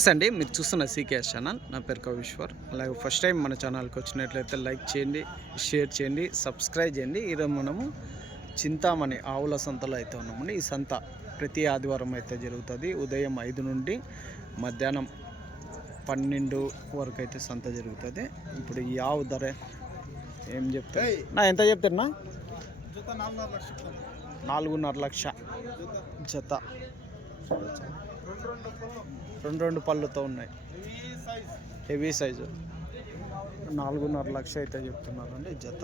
నమస్తే అండి, మీరు చూస్తున్న సీకేఎస్ ఛానల్. నా పేరు కవిశ్వర్. అలాగే ఫస్ట్ టైం మన ఛానల్కి వచ్చినట్లయితే లైక్ చేయండి, షేర్ చేయండి, సబ్స్క్రైబ్ చేయండి. ఈరోజు మనము చింతామణి ఆవుల సంతలో అయితే ఉన్నామండి. ఈ సంత ప్రతి ఆదివారం అయితే జరుగుతుంది. ఉదయం 5 నుండి మధ్యాహ్నం 12 వరకు అయితే సంత జరుగుతుంది. ఇప్పుడు ఈ ఆవు ధర ఏం చెప్తా నా ఎంత చెప్తారు? 4.5 లక్ష జత. రెండు పళ్ళుతో ఉన్నాయి, హెవీ సైజు. 4.5 లక్ష అయితే చెప్తున్నారండి జత.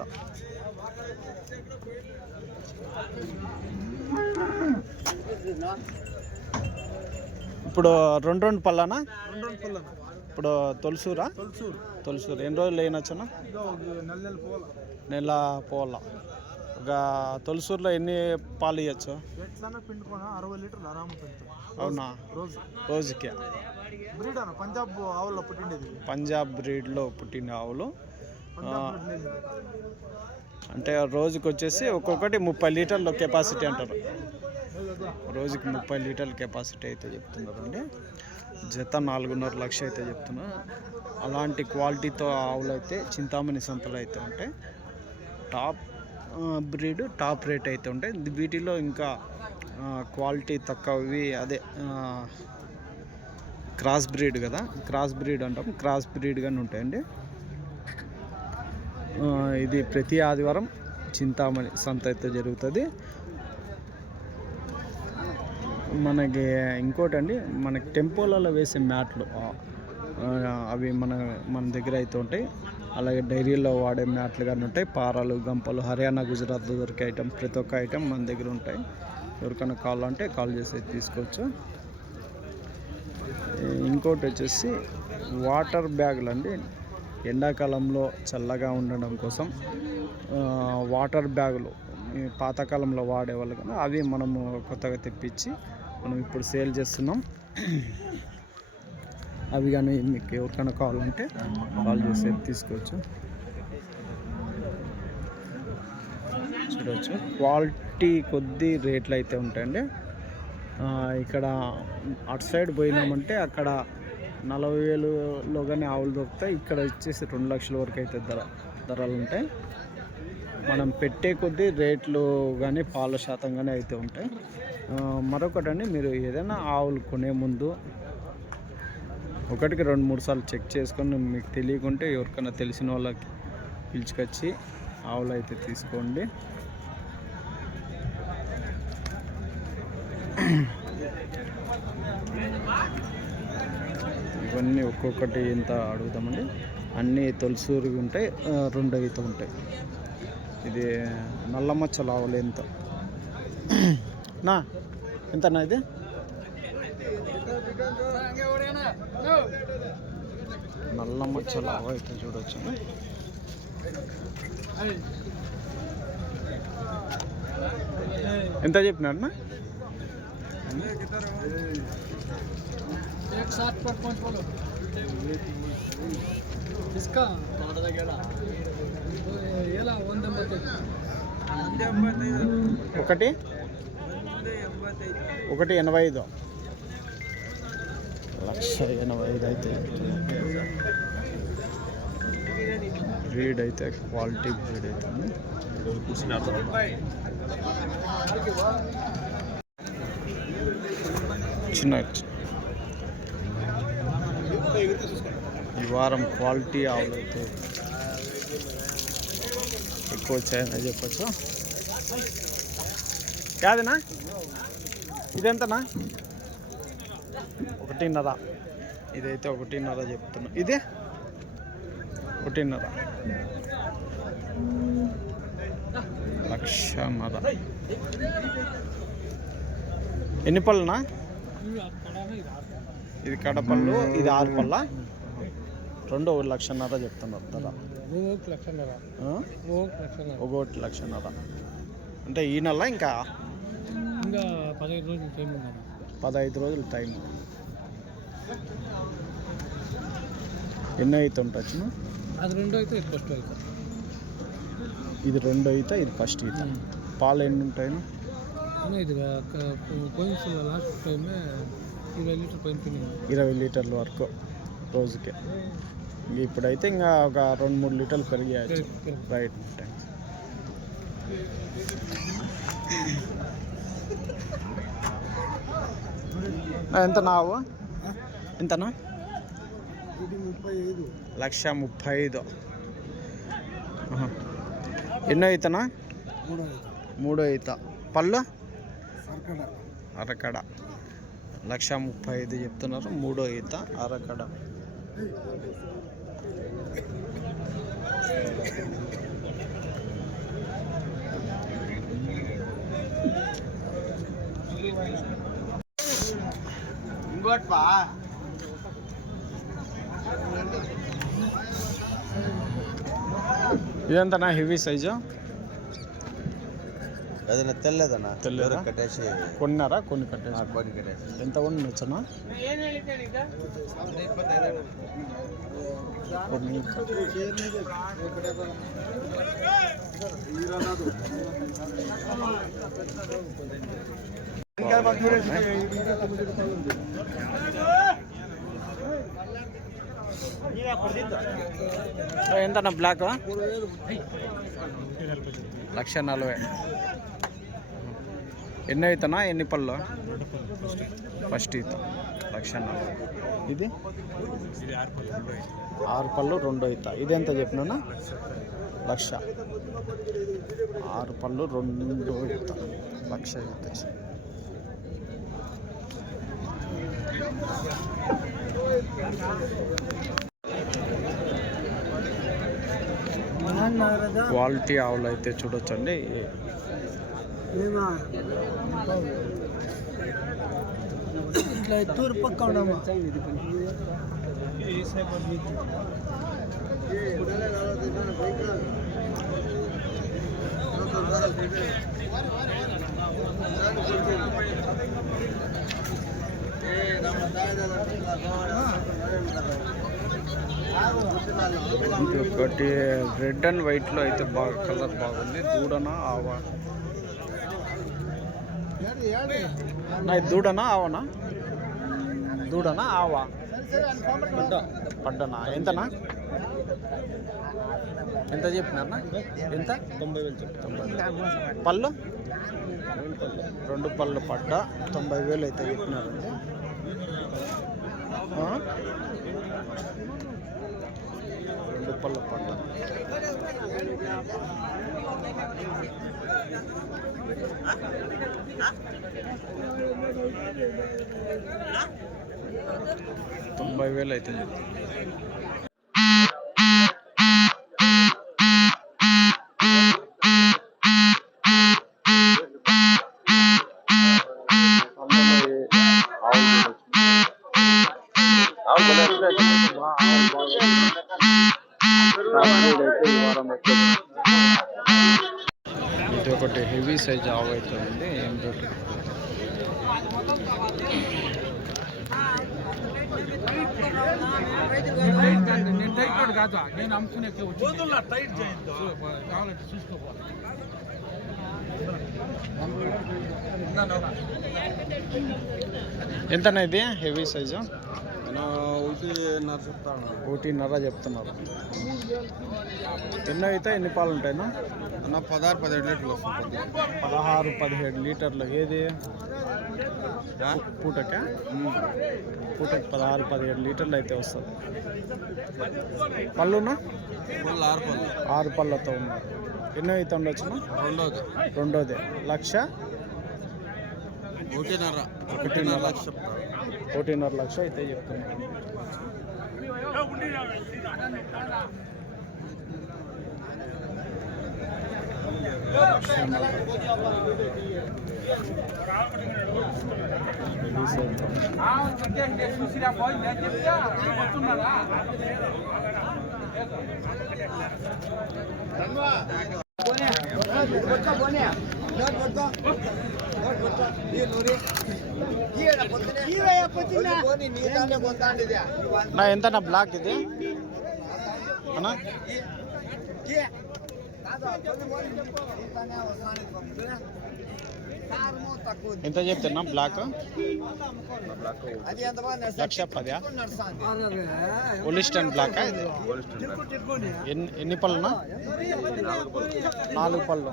ఇప్పుడు రెండు పళ్ళనా? ఇప్పుడు తొలసూరా? తొలసూరు. ఎన్ని రోజులు అయినొచ్చనా? నెల పోల. ఒక తొలసూరులో ఎన్ని పాలు ఇవ్వచ్చు? పిండుకొని 60 లీటర్లు ఆరాము. అవునా? రోజుకి. బ్రీడ్ అన్న పంజాబ్ ఆవుల్లో పుట్టిండేది. పంజాబ్ బ్రీడ్లో పుట్టిన ఆవులు. అంటే రోజుకి వచ్చేసి ఒక్కొక్కటి 30 లీటర్ల కెపాసిటీ అంటారు. రోజుకి 30 లీటర్ల కెపాసిటీ అయితే చెప్తున్నారండి. జత 4.5 లక్ష అయితే చెప్తున్నారు. అలాంటి క్వాలిటీతో ఆవులు అయితే చింతామణి సంతలో అయితే ఉంటాయి. టాప్ బ్రీడ్, టాప్ రేట్ అయితే ఉంటాయి. వీటిలో ఇంకా క్వాలిటీ తక్కువవి, అదే క్రాస్ బ్రీడ్ కదా, క్రాస్ బ్రీడ్ అంటాం, క్రాస్ బ్రీడ్ కానీ ఉంటాయండి. ఇది ప్రతి ఆదివారం చింతామణి సంత అయితే జరుగుతుంది. మనకి ఇంకోటి అండి, మనకి టెంపోలలో వేసే మ్యాట్లు అవి మన దగ్గర అయితే ఉంటాయి. అలాగే డైరీలో వాడే మ్యాట్లు కానీ ఉంటాయి. పారాలు, గంపలు, హర్యానా, గుజరాత్లో దొరికే ఐటమ్, ప్రతి ఒక్క ఐటమ్ మన దగ్గర ఉంటాయి. ఎవరికైనా కావాలంటే కాల్ చేసి తీసుకోవచ్చు. ఇంకోటి వచ్చేసి వాటర్ బ్యాగులు అండి. ఎండాకాలంలో చల్లగా ఉండడం కోసం వాటర్ బ్యాగులు పాతకాలంలో వాడేవాళ్ళు కదా, అవి మనము కొత్తగా తెప్పించి మనం ఇప్పుడు సేల్ చేస్తున్నాం. అవి కానీ మీకు ఎవరికైనా కావాలంటే కాల్ చేసి తీసుకోవచ్చు. చూడవచ్చు, క్వాలిటీ కొద్ది రేట్లు అయితే ఉంటాయండి. ఇక్కడ అటు సైడ్ పోయినామంటే అక్కడ 40,000లో కానీ ఆవులు దొరుకుతాయి. ఇక్కడ వచ్చేసి 2 లక్షల వరకు అయితే ధరలు ఉంటాయి. మనం పెట్టే కొద్దీ రేట్లు కానీ పాల శాతం కానీ అయితే ఉంటాయి. మరొకటండి, మీరు ఏదైనా ఆవులు కొనే ముందు ఒకటికి 2-3 సార్లు చెక్ చేసుకొని, మీకు తెలియకుంటే ఎవరికైనా తెలిసిన వాళ్ళకి పిలుచుకొచ్చి ఆవులు అయితే తీసుకోండి. ఇవన్నీ ఒక్కొక్కటి ఎంత అడుగుతామండి. అన్నీ తొలసూరు ఉంటాయి, 2 అయితే ఉంటాయి. ఇది నల్లమచ్చల ఆవులు ఎంత ఎంతనా? ఇది నల్ల మచ్చల ఆవు అయితే చూడవచ్చు. ఎంత చెప్పినారన్నా? 1,85,000. 1,85,000 అయితే బ్రీడ్ అయితే క్వాలిటీ బ్రీడ్ అయితే చిన్న. ఈ వారం క్వాలిటీ ఆవులు అయితే ఎక్కువ వచ్చాయని చెప్పచ్చు. కాదనా? ఇదెంతనా? 1.5. ఇదైతే 1.5 చెప్తున్నా. ఇదే 1.5 లక్షన్నర. ఎన్ని పళ్ళనా? ఇది కడపళ్ళు, ఇది 6 పళ్ళ. 1 లక్షన్నర చెప్తున్నారు ధర. 1 లక్షన్నర అంటే ఈ నెల ఇంకా 15 రోజులు టైం. ఎన్నో అయితే ఉండొచ్చు? అది 2 అయితే ఫస్ట్ అయితే. ఇది 2 అయితే, ఇది ఫస్ట్ అయితే. పాలు ఎన్ని ఉంటాయి? ఇది పోయిన లాస్ట్ టైమే 20 లీటర్ పైన పిండి 20 లీటర్ల వరకు రోజుకి. ఇప్పుడైతే ఇంకా ఒక 2-3 లీటర్లు పెరిగాయి. రైట్. ఎంతనా ఆవు? ఎంతనా? 1,35,000. ఎన్నో ఈతనా? మూడో ఈత. పళ్ళు అరకడ. 1,35,000 చెప్తున్నారు. మూడో ఈత అరకడ. ఇదంతా హెవీ సైజు ఏదైనా తెల్లదన్నా తెల్లదా? కట్టేసి కొన్నారా? కొన్ని కట్టేసి. కొన్ని కట్టేసి ఎంత కొన్ని వచ్చనా? కొన్ని ఎంతనా బ్లాక్? 1,40,000. ఎన్నో ఈతనా? ఎన్ని పళ్ళు? ఫస్ట్ ఈత 1,40,000. ఇది 6 పళ్ళు రెండో ఈత. ఇది ఎంత చెప్పినా? 1,00,000. 6 పళ్ళు రెండో ఈత 1,00,000 ఈత. క్వాలిటీ ఆవులు అయితే చూడొచ్చండి. ఇట్లా తూర్పు పక్క ఉండమా ఇది ఒకటి రెడ్ అండ్ వైట్లో అయితే బాగా కలర్ బాగుంది. దూడనా ఆవా? ఇది దూడనా ఆవనా? దూడనా ఆవా? పడ్డనా? ఎంతనా? ఎంత చెప్పినారనా? ఎంత? 90,000. పళ్ళు 2 పళ్ళు పడ్డ 90,000 అయితే చెప్పినారండి. 2 పళ్ళ పడ్డ. $90,000 అయితే చెప్తాను. ఇది ఒకటి హెవీ సైజ్ ఆవు అయితే ఉంది. ఏం రేటు? నేను అమ్ముకునే కావాలంటే చూసుకోవాలి. ఎంతనా ఇది హెవీ సైజు? 1.5 చెప్తాను. 1.5 చెప్తున్నారు. ఎన్నో అయితే ఎన్ని పాలు ఉంటాయినా? 16-17 లీటర్లు వస్తుంది. 16-17 లీటర్లు. ఏది పూటకా? పూటకి 16-17 లీటర్లు అయితే వస్తుంది. పళ్ళునా? 6 పళ్ళతో ఉన్నారు. ఎన్నో అయితే ఉండొచ్చునా? రెండోది 1,00,000. 1.5 లక్ష అయితే చెప్తున్నాను. నా ఎంత బ్లాక్ ఇది అన్నా? ఎంత చెప్తున్నా బ్లాక్ బ్లాక్ 1,10,000 ఒలిస్టన్ బ్లాక్ ఎన్ని పళ్ళునా 4 పళ్ళు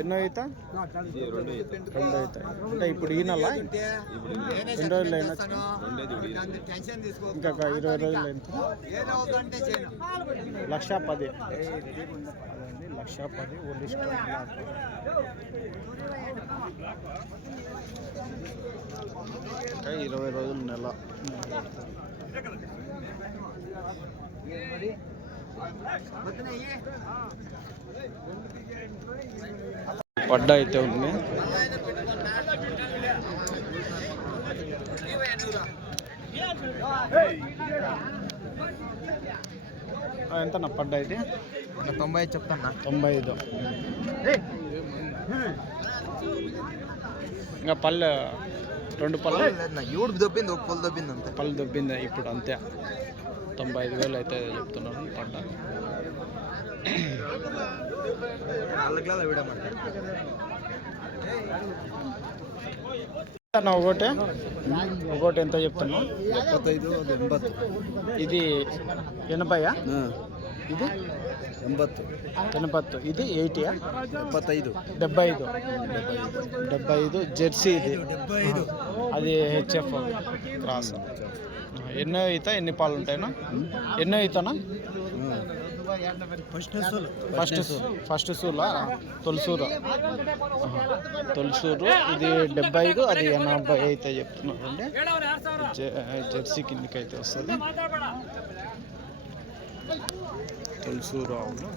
ఎన్నో అవుతా 2 అవుతాయి అంటే ఇప్పుడు ఈ నెల 2 రోజులు అయినా ఇంకా 20 రోజులు అయిన 1,10,000 1,10,000 ఒలిస్టన్ బ్లాక్ 20 రోజులు నెల పడ్డ అయితే ఉంది ఎంత నా పడ్డ అయితే 90 చెప్తాను 95 ఇంకా పళ్ళు 2 పళ్ళు ఏడు దొబ్బింది ఒక పళ్ళు దొబ్బింది అంతే పళ్ళు దొబ్బింది ఇప్పుడు అంతే 95,000 అయితే చెప్తున్నాను పడ్డ 4 విడమంటే ఒకటి ఎంత చెప్తున్నావు 75 80 ఇది 80 ఇది 80 ఇది 80 75 75 జెర్సీ ఇది అది హెచ్ఎఫ్ క్రాస్ ఎన్నో ఈత ఎన్ని పాలు ఉంటాయినా ఎన్నో ఈతనా ఫస్ట్ సూలా తొలిసూరు ఇది 75 అది 80 అయితే చెప్తున్నారు అండి జెర్సీ కిందకి అయితే వస్తుంది తొలిసూరు ఆవులు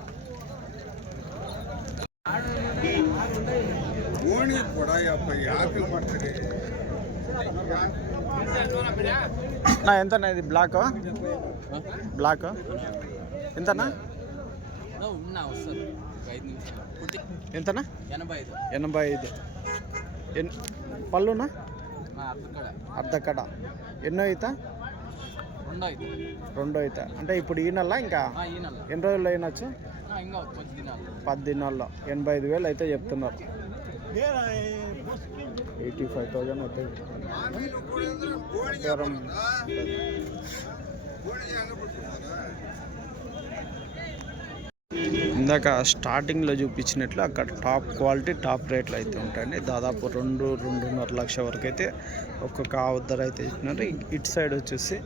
ఎంతనా ఇది బ్లాక్ ఎంతనా ఎంతనా 85 పళ్ళునా అర్ధకడ ఎన్నో అవుతా 2 అవుతా అంటే ఇప్పుడు ఈ నెల ఇంకా ఎన్ని రోజులు అయినచ్చు 10 దినాల్లో 85,000 అయితే చెప్తున్నారు 85,000 అయితే ఇందాక స్టార్టింగ్లో చూపించినట్లు అక్కడ టాప్ క్వాలిటీ టాప్ రేట్లు అయితే ఉంటాయండి దాదాపు 2-2.5 లక్షల వరకు అయితే ఒక్కొక్క ఆవు ధర అయితే ఇచ్చినారు ఇటు సైడ్ వచ్చేసి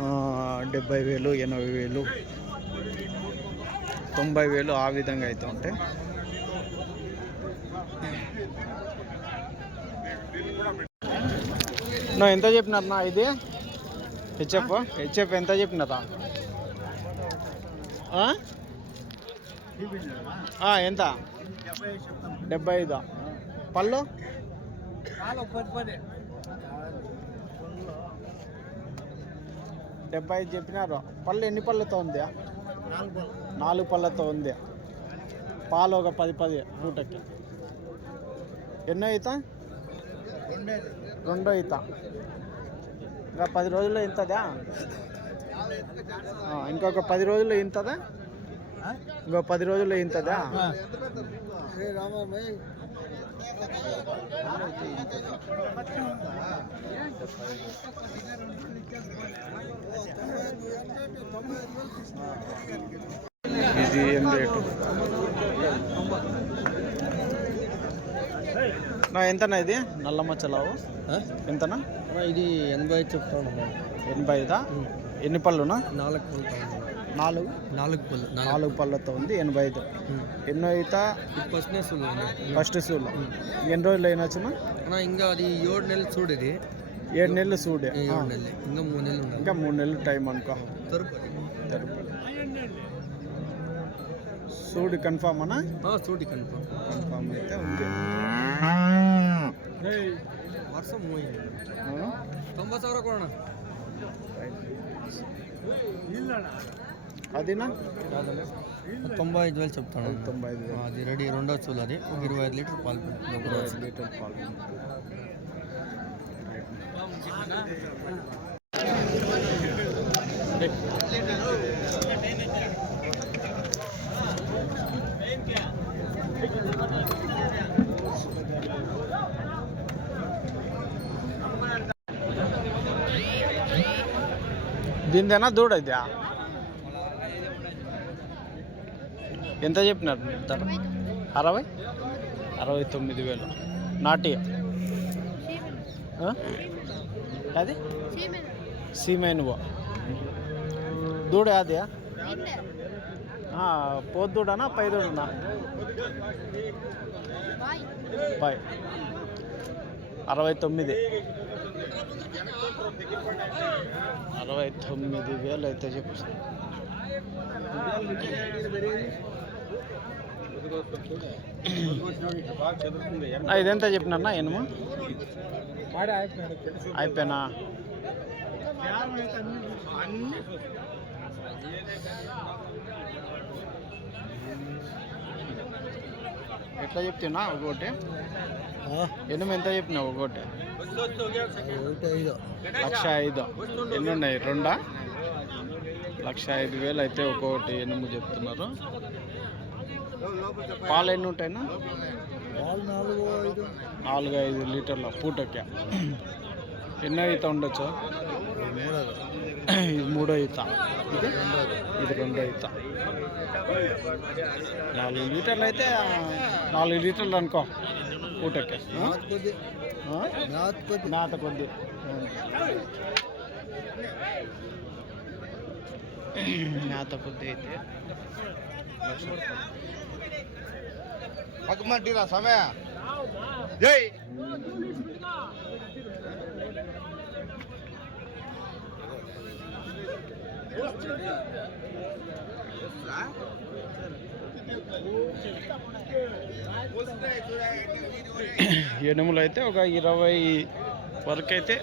70,000 80,000 90,000 ఆ విధంగా అయితే ఉంటాయి ఎంత చెప్పినారన్నా ఇది హెచ్ఎఫ్ ఎంత చెప్పినారా ఎంత 75 పళ్ళు 75 చెప్పినారు పళ్ళు ఎన్ని పళ్ళతో ఉంది 4 పళ్ళతో ఉంది పాలు ఒక 10 పూటకి ఎన్నో అవుతా 2 అవుతా ఇంకా 10 రోజుల్లో ఇంతదా ఇంకొక 10 రోజుల్లో ఇంతదా ఇంకో 10 రోజుల్లో ఇంతదా ఇది ఏం రేటు ఎంతనా ఇది నల్ల మచ్చలావు ఎంతనా ఇది 80 చెప్తాను 85 ఎన్ని పళ్ళునా 4 పళ్ళు 4 పళ్ళతో ఉంది 85 ఎన్నో అయితే ఫస్ట్ సూలు ఎన్ని రోజులు అయినచ్చునా ఇంకా అది 7 నెలలు చూడేది 7 నెలలు చూడే ఇంకా 3 నెలలు టైం అనుకో సూడి కన్ఫామ్ అన్నా సూడి కన్ఫామ్ అయితే ఉంది వర్షం 90,000 కూడా అదినా 95,000 చెప్తాను 95,000 అది రెడీ రెండో చూలు అది 25 లీటర్ పాలు 25 లీటర్ పాలు దీనిదేనా దూడ ఇది? ఎంత చెప్పినారు ధర? 69,000 నాటి. అది సీమైనువో దూడ అది పోద్దూడనా పై దూడనా? బాయ్ 69,000 అయితే చెప్తాను. ఇదెంత చెప్పినా ఎనుము అయిపోయినా? ఎట్లా చెప్తున్నా ఒకటి? ఎనుము ఎంత చెప్పినావు ఒకటి? 1,05,000. ఎన్ని ఉన్నాయి? 2? 1,05,000 అయితే ఒక్కొక్కటి ఎనుము చెప్తున్నారు. పాలు ఎన్ని ఉంటాయినా? 4-5 లీటర్ల పూటకి. ఎన్నో ఈత ఉండొచ్చు? ఇది 3వ ఈత. ఇది 2వ ఈత. 4 లీటర్లు అయితే 4 లీటర్లు అనుకో పూటకి. నాత కొద్ది మేత కొద్ది అయితే పక్కమంటిరా సమయ జై ఎనుములు అయితే ఒక 20 వరకు అయితే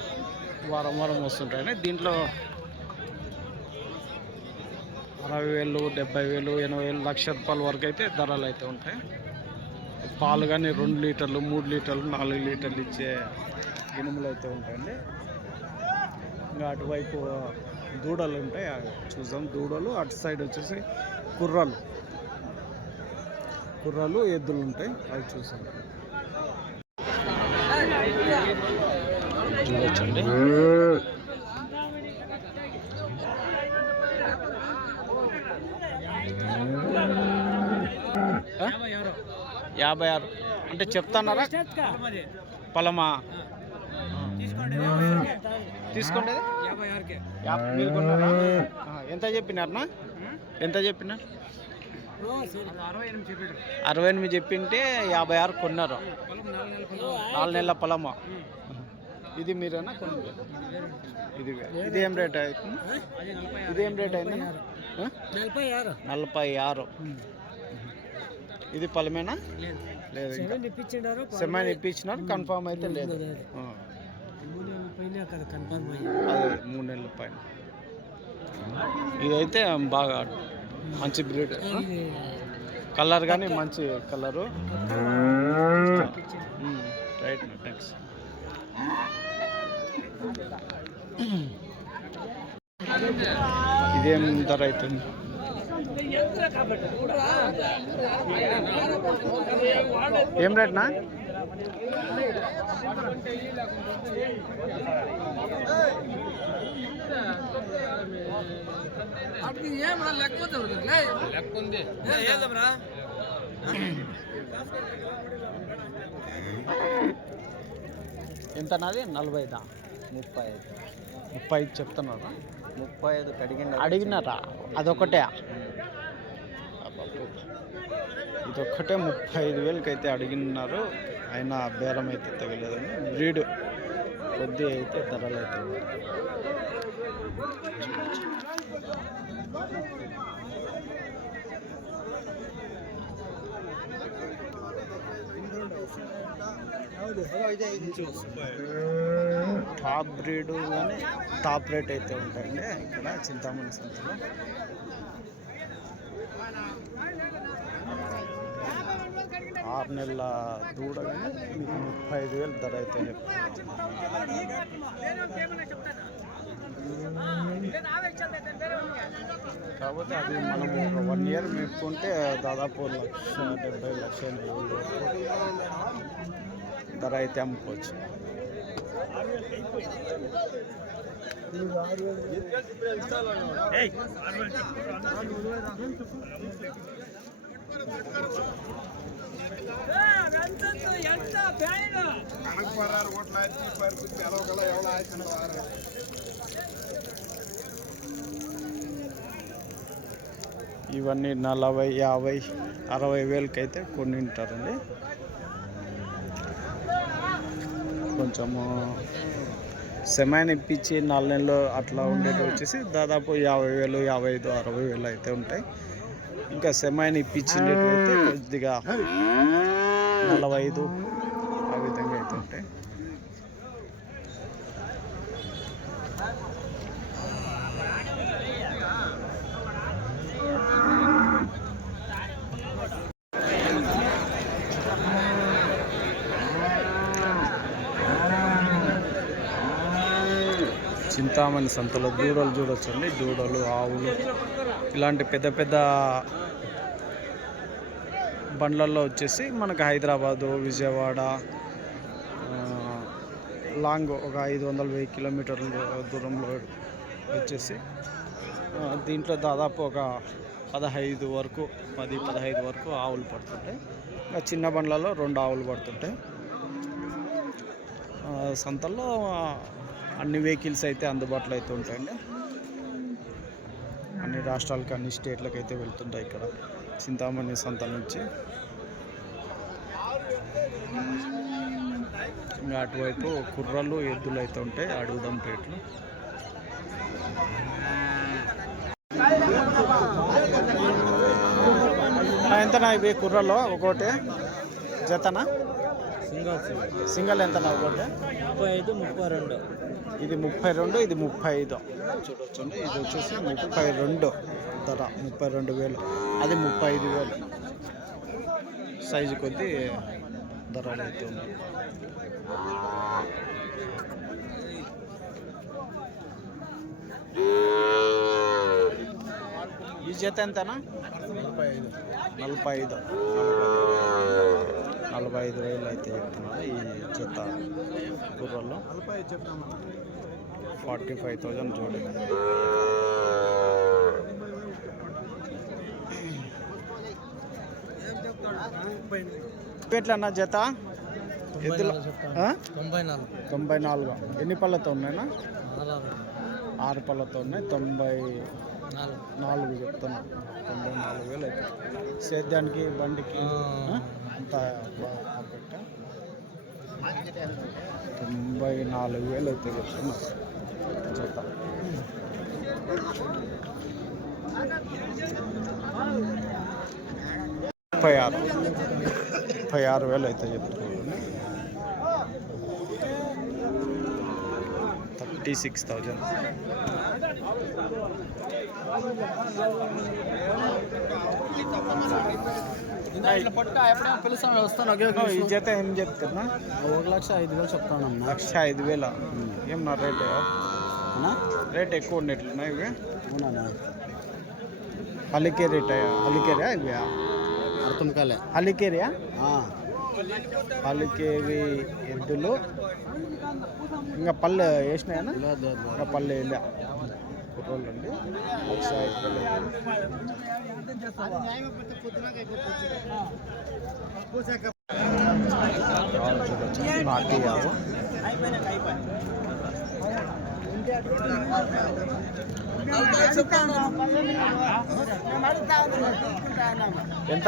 వారం వస్తుంటాయి. దీంట్లో 60,000, 70,000, 80,000, 1,00,000 రూపాయల వరకు అయితే ధరలు అయితే ఉంటాయి. పాలు కానీ 2 లీటర్లు, 3 లీటర్లు, 4 లీటర్లు ఇచ్చే ఎనుములు అయితే ఉంటాయండి. ఇంకా అటువైపు దూడలు ఉంటాయి, చూద్దాం. దూడలు అటు సైడ్ వచ్చేసి కుర్రాలు ఎద్దులు ఉంటాయి, అవి చూసాం. చూడొచ్చండి. ఆ? 56 అంటే చెప్తున్నారా? పొలమా తీసుకోండి. మీరు కొన్నారా? ఎంత చెప్పినారనా? ఎంత చెప్పినారు? 68 చెప్పింటే 56 కొన్నారు. 4 నెలల పొలమా? ఇది మీరేనా కొనుగోలు? ఇది ఏం రేట్ అవుతుంది? ఇదేం రేట్ అయింది? 46. ఇది పొలమేనా? లేదు, సెమైన్ ఇప్పించినారు, కన్ఫామ్ అయితే లేదు. అదే 3 నెలల పైన. ఇదైతే బాగా మంచి బ్రీడ్, కలర్ కానీ మంచి కలరు. Right, thanks. ఇదేం ధర అవుతుంది? ఏం రేట్నా? ఎంత నాది? 45. 35 చెప్తున్నారా? 35 అడిగినారా? అదొకటే? ఇదొక్కటే 35,000కి అయితే అడిగినారు. అయినా బేరం అయితే తగలేదని. బ్రీడ్ కొద్ది అయితే ధరలు అయితే ఉన్నాయి. టాప్ బ్రీడ్ కానీ టాప్ రేట్ అయితే ఉంటాయండి ఇక్కడ చింతామణి సంతలో. ఆరు నెలల దూడ కానీ మీకు 35,000 ధర అయితే చెప్తాను. కాకపోతే అది మనం ఒక 1 ఇయర్ మేపుకుంటే దాదాపు 1,70,000 ధర అయితే అమ్ముకోవచ్చు. ఇవన్నీ 40, 50, 60 వేలకి అయితే కొన్ని ఉంటారండి. కొంచెము సెమైన్ ఇప్పించి 4 నెలలు అట్లా ఉండేవి వచ్చేసి దాదాపు 50,000, 55, 60,000 అయితే ఉంటాయి. ఇంకా సెమైన్ ఇప్పించినవి అయితే కొద్దిగా 45 ఆ విధంగా అయితే ఉంటాయి. చింతామణి సంతలో దూడలు చూడొచ్చండి. దూడలు, ఆవులు ఇలాంటి పెద్ద పెద్ద బండ్లల్లో వచ్చేసి మనకు హైదరాబాదు, విజయవాడ లాంగ్ ఒక 500-1000 కిలోమీటర్ల దూరంలో వచ్చేసి దీంట్లో దాదాపు ఒక 15 వరకు 10-15 వరకు ఆవులు పడుతుంటాయి. ఇంకా చిన్న బండ్లలో 2 ఆవులు పడుతుంటాయి. సంతల్లో అన్ని వెహికల్స్ అయితే అందుబాటులో అయితే ఉంటాయండి. అన్ని రాష్ట్రాలకి, అన్ని స్టేట్లకు అయితే వెళ్తుంటాయి ఇక్కడ చింతామణి సంత నుంచి. ఇంకా అటువైపు కుర్రలు, ఎద్దులు అయితే ఉంటాయి. అడుగుదాం రేట్లు. ఎంతనా ఇవి కుర్రలో ఒకటి జతనా? సింగల్ ఎంతనా ఒకటి? 35, 32. ఇది 32, ఇది 35 చూడొచ్చండి. ఇది వచ్చేసి 32 ధర, 32,000. అది 35,000 సైజు కొద్దీ ధరలు అయితే ఉన్నాయి. ఈ జత ఎంతనా? 45,000 అయితే చెప్తున్నారు ఈ జత గుర్రల్లో. 45,000 జోడి. ఎట్లన్నా జత ఎద్దుల? 94. ఎన్ని పళ్ళతో ఉన్నాయినా? 6 పళ్ళతో ఉన్నాయి. 94 చెప్తున్నా. 94,000 అయితే సేద్యానికి, బండికి అంతా పర్ఫెక్ట్. 94,000 అయితే చెప్తున్నా జత. 36,000 అయితే చెప్తున్నారు. 36,000. ఈ జత ఏం చెప్తున్నా? 1,05,000 చెప్తాను. 1,05,000 ఏం నా రేట్? రేట్ ఎక్కువ ఉండేట్లున్నా ఇవి? అవునా? హలికే రేట్? హలికేరియా ఇవి? అర్థం కాలే. హలికేరియా? హలికేవి ఎద్దులు. ఇంకా పళ్ళు వేసినాయనా? ఇంకా పళ్ళు వేయలే. కుర్రోళ్ళు అండి. 1,05,000. నాటి ఆవు. ఎంత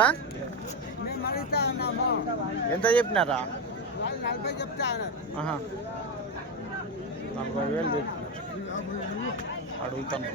ఎంత చెప్పినారా? 40,000 చెప్పినారు. అడుగుతాను.